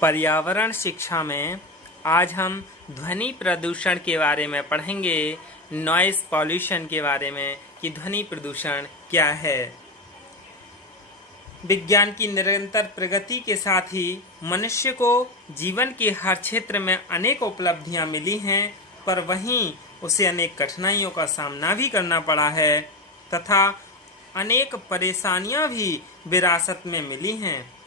पर्यावरण शिक्षा में आज हम ध्वनि प्रदूषण के बारे में पढ़ेंगे, नॉइस पॉल्यूशन के बारे में कि ध्वनि प्रदूषण क्या है। विज्ञान की निरंतर प्रगति के साथ ही मनुष्य को जीवन के हर क्षेत्र में अनेक उपलब्धियां मिली हैं, पर वहीं उसे अनेक कठिनाइयों का सामना भी करना पड़ा है तथा अनेक परेशानियां भी विरासत में मिली हैं।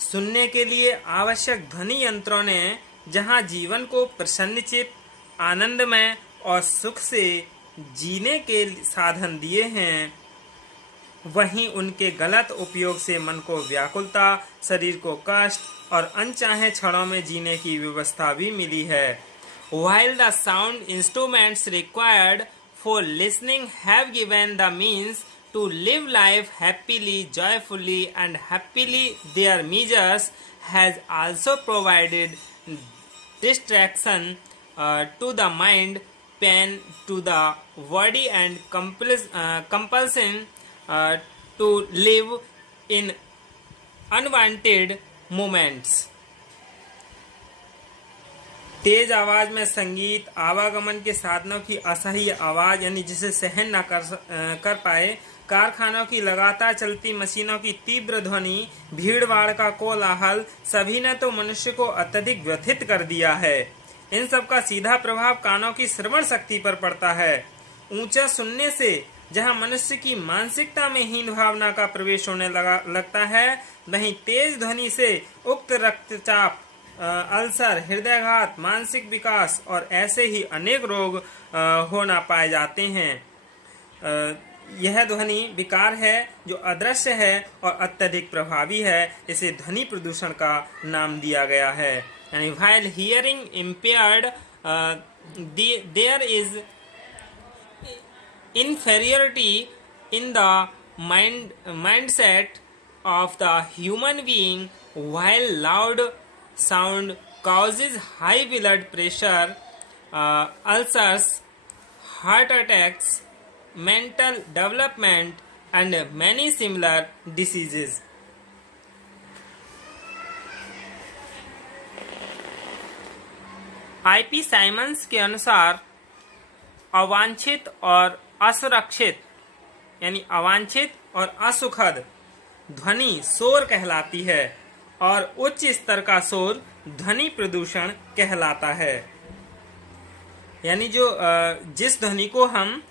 सुनने के लिए आवश्यक ध्वनि यंत्रों ने जहां जीवन को प्रसन्नचित्त, आनंदमय और सुख से जीने के साधन दिए हैं, वहीं उनके गलत उपयोग से मन को व्याकुलता, शरीर को कष्ट और अनचाहे क्षणों में जीने की व्यवस्था भी मिली है। While the sound instruments required for listening have given the means to live life happily, joyfully and happily, their measures has also provided distraction to the mind, pain to the body and compulsion to live in unwanted moments. तेज आवाज में संगीत, आवागमन के साधनों की असह्य आवाज यानी जिसे सहन न कर पाए, कारखानों की लगातार चलती मशीनों की तीव्र ध्वनि, भीड़-भाड़ का कोलाहल, सभी ने तो मनुष्य को अत्यधिक व्यथित कर दिया है। इन सब का सीधा प्रभाव कानों की श्रवण शक्ति पर पड़ता है। ऊंचा सुनने से जहां मनुष्य की मानसिकता में हीन भावना का प्रवेश होने लगता है, वहीं तेज ध्वनि से उक्त रक्तचाप, अल्सर, हृदयाघात, मानसिक विकास और ऐसे ही अनेक रोग होना पाए जाते हैं। यह ध्वनि विकार है जो अदृश्य है और अत्यधिक प्रभावी है। इसे ध्वनि प्रदूषण का नाम दिया गया है। यानी while hearing impaired, there is inferiority in the mindset of the human being, while loud sound causes high blood pressure, ulcers, heart attacks, mental development and many similar diseases. IP Simons के अनुसार अवांछित और असुरक्षित यानी अवांछित और असुखद ध्वनि शोर कहलाती है और उच्च स्तर का शोर ध्वनि प्रदूषण कहलाता है। यानी जो जिस ध्वनि को हम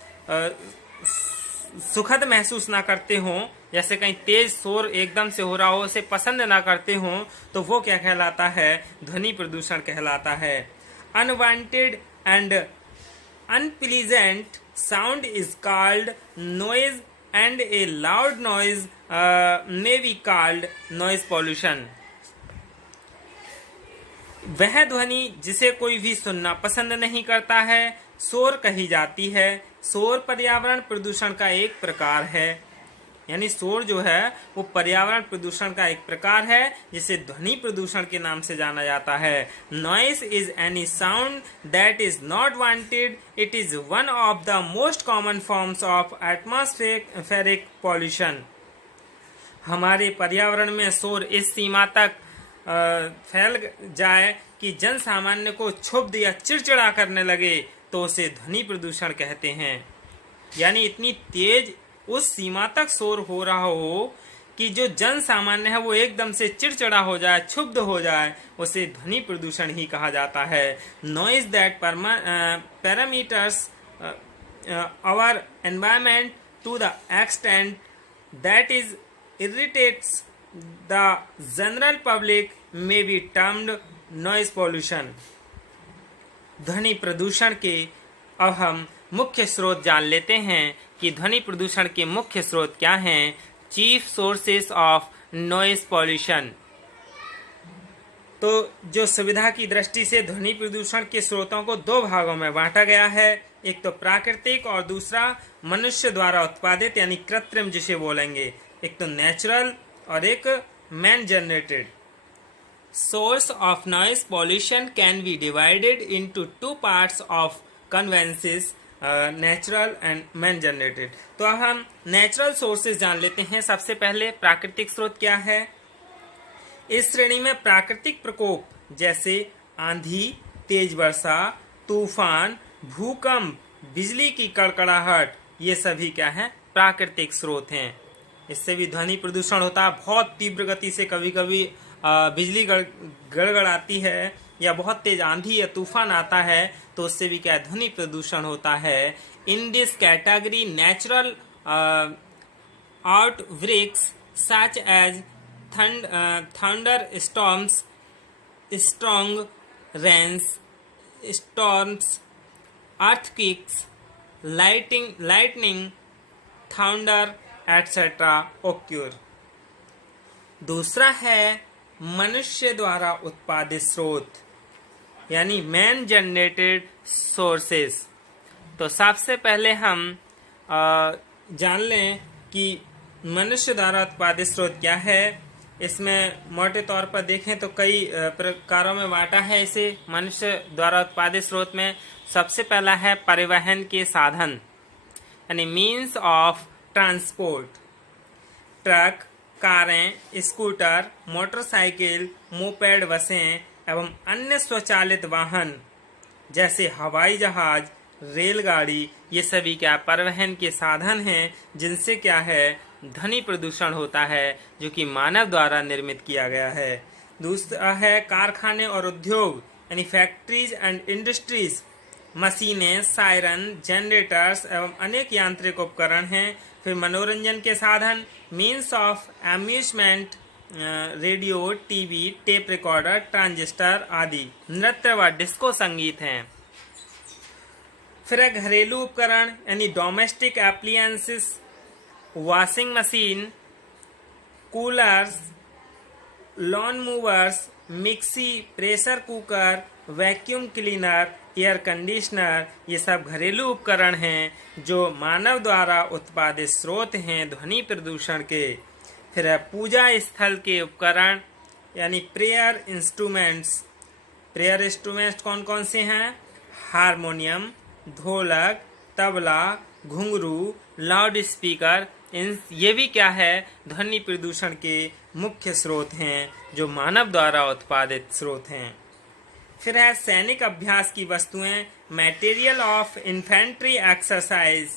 सुखद महसूस ना करते हों, जैसे कहीं तेज शोर एकदम से हो रहा हो, उसे पसंद ना करते हों, तो वो क्या कहलाता है? ध्वनि प्रदूषण कहलाता है। Unwanted and unpleasant sound is called noise and a loud noise may be called noise pollution. वह ध्वनि जिसे कोई भी सुनना पसंद नहीं करता है, शोर कही जाती है। शोर पर्यावरण प्रदूषण का एक प्रकार है। यानी शोर जो है वो पर्यावरण प्रदूषण का एक प्रकार है जिसे ध्वनि प्रदूषण के नाम से जाना जाता है। Noise is any sound that is not wanted. It is one of the most common forms of atmospheric pollution. हमारे पर्यावरण में शोर इस सीमा तक फैल जाए कि जन सामान्य को क्षुब्ध या चिड़चिड़ा करने लगे तो उसे ध्वनि प्रदूषण कहते हैं। यानी इतनी तेज उस सीमा तक शोर हो रहा हो कि जो जन सामान्य है वो एकदम से चिड़चिड़ा हो जाए, क्षुब्ध हो जाए, उसे ध्वनि प्रदूषण ही कहा जाता है। Noise that parameters our environment to the extent that is irritates the general public may be termed noise pollution. ध्वनि प्रदूषण के अब हम मुख्य स्रोत जान लेते हैं कि ध्वनि प्रदूषण के मुख्य स्रोत क्या हैं। Chief sources of noise pollution. तो जो सुविधा की दृष्टि से ध्वनि प्रदूषण के स्रोतों को दो भागों में बांटा गया है, एक तो प्राकृतिक और दूसरा मनुष्य द्वारा उत्पादित यानी कृत्रिम जिसे बोलेंगे। एक तो नेचुरल और एक man generated. Source of noise pollution can be divided into two parts of conveniences, natural and man generated. तो अब हम नेचुरल सोर्सेज जान लेते हैं। सबसे पहले प्राकृतिक स्रोत क्या है? इस श्रेणी में प्राकृतिक प्रकोप जैसे आंधी, तेज वर्षा, तूफान, भूकंप, बिजली की कड़कड़ाहट, ये सभी क्या है? प्राकृतिक स्रोत हैं। इससे भी ध्वनि प्रदूषण होता है। बहुत तीव्र गति से कभी कभी बिजली गड़गड़ाती है या बहुत तेज आंधी या तूफान आता है, तो उससे भी क्या ध्वनि प्रदूषण होता है। In this category natural outbreaks such as thunderstorms, strong rains, storms, earthquakes, lightning, thunder, etc. occur. दूसरा है मनुष्य द्वारा उत्पादित स्रोत, यानी मैन जनरेटेड सोर्सेस। तो सबसे पहले हम जान लें कि मनुष्य द्वारा उत्पादित स्रोत क्या है। इसमें मोटे तौर पर देखें तो कई प्रकारों में बांटा है इसे। मनुष्य द्वारा उत्पादित स्रोत में सबसे पहला है परिवहन के साधन, यानी मीन्स ऑफ ट्रांसपोर्ट। ट्रक, कारें, स्कूटर, मोटरसाइकिल, मोपेड, बसें एवं अन्य स्वचालित वाहन जैसे हवाई जहाज, रेलगाड़ी, ये सभी क्या परिवहन के साधन हैं जिनसे क्या है ध्वनि प्रदूषण होता है, जो कि मानव द्वारा निर्मित किया गया है। दूसरा है कारखाने और उद्योग, यानी फैक्ट्रीज एंड इंडस्ट्रीज। मशीनें, सायरन, जनरेटर्स एवं अनेक यांत्रिक उपकरण हैं। फिर मनोरंजन के साधन, means of amusement, radio, TV, tape recorder, transistor आदि। नृत्य व डिस्को संगीत हैं। फिर है घरेलू उपकरण, यानी domestic appliances, washing machine, coolers, lawn movers, mixie, pressure cooker, vacuum cleaner, air conditioner, ये सब घरेलू उपकरण हैं जो मानव द्वारा उत्पादित स्रोत हैं ध्वनि प्रदूषण के। फिर है पूजा स्थल के उपकरण, यानी प्रेयर इंस्ट्रूमेंट्स। प्रेयर इंस्ट्रूमेंट्स कौन कौन से हैं? हारमोनियम, ढोलक, तबला, घुंघरू, लाउड स्पीकर, ये भी क्या है ध्वनि प्रदूषण के मुख्य स्रोत हैं जो मानव द्वारा उत्पादित स्रोत हैं। फिर है सैनिक अभ्यास की वस्तुएं, material of infantry exercise,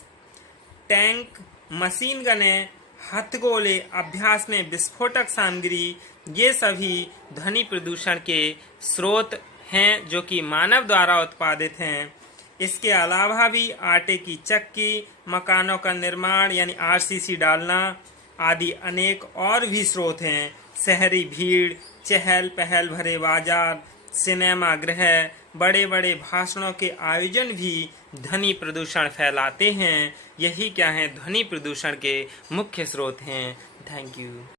tank, machine गनें, हथगोले, अभ्यास में विस्फोटक सामग्री, ये सभी ध्वनि प्रदूषण के स्रोत हैं जो कि मानव द्वारा उत्पादित हैं। इसके अलावा भी आटे की चक्की, मकानों का निर्माण यानी आरसीसी डालना आदि अनेक और भी स्रोत हैं। शहरी भीड़, चहल पहल भरे बाजार, सिनेमा गृह, बड़े बड़े भाषणों के आयोजन भी ध्वनि प्रदूषण फैलाते हैं। यही क्या है ध्वनि प्रदूषण के मुख्य स्रोत हैं। Thank you.